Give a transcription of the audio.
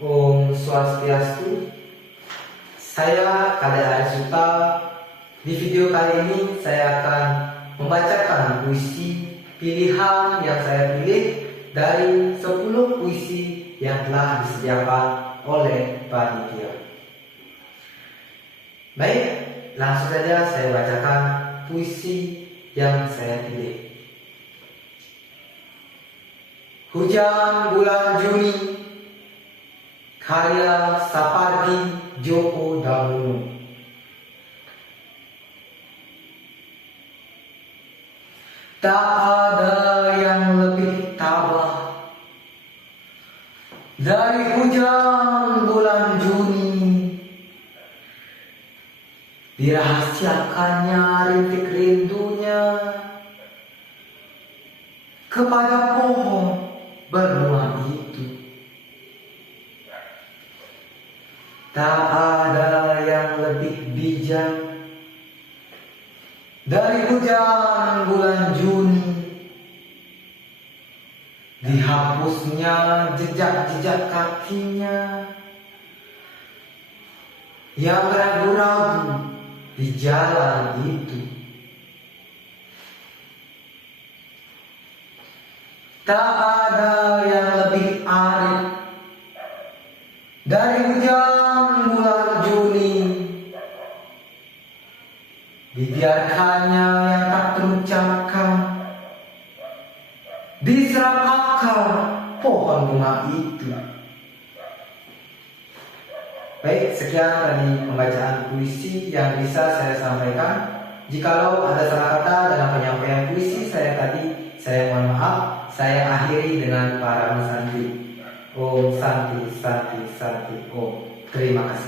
Om Swastiastu. Saya Kade Arisuta. Di video kali ini saya akan membacakan puisi pilihan yang saya pilih dari 10 puisi yang telah disediakan oleh panitia. Baik, langsung saja saya bacakan puisi yang saya pilih. Hujan Bulan Juni, karya Sapardi Djoko Damono. Tak ada yang lebih tabah dari hujan bulan Juni, dirahasiakannya rintik rindunya kepada pohon berbunga itu. Tak ada yang lebih bijak dari hujan bulan Juni, dihapusnya jejak-jejak kakinya yang ragu-ragu di jalan itu. Tak ada yang lebih arif dari hujan bulan Juni, dibiarkannya yang tak terucapkan diserap akar pohon bunga itu. Baik, sekian tadi pembacaan puisi yang bisa saya sampaikan. Jikalau ada salah kata dalam penyampaian puisi saya tadi, saya mohon maaf. Saya akhiri dengan para santi. Om Santi Santi Santi Om. Terima kasih.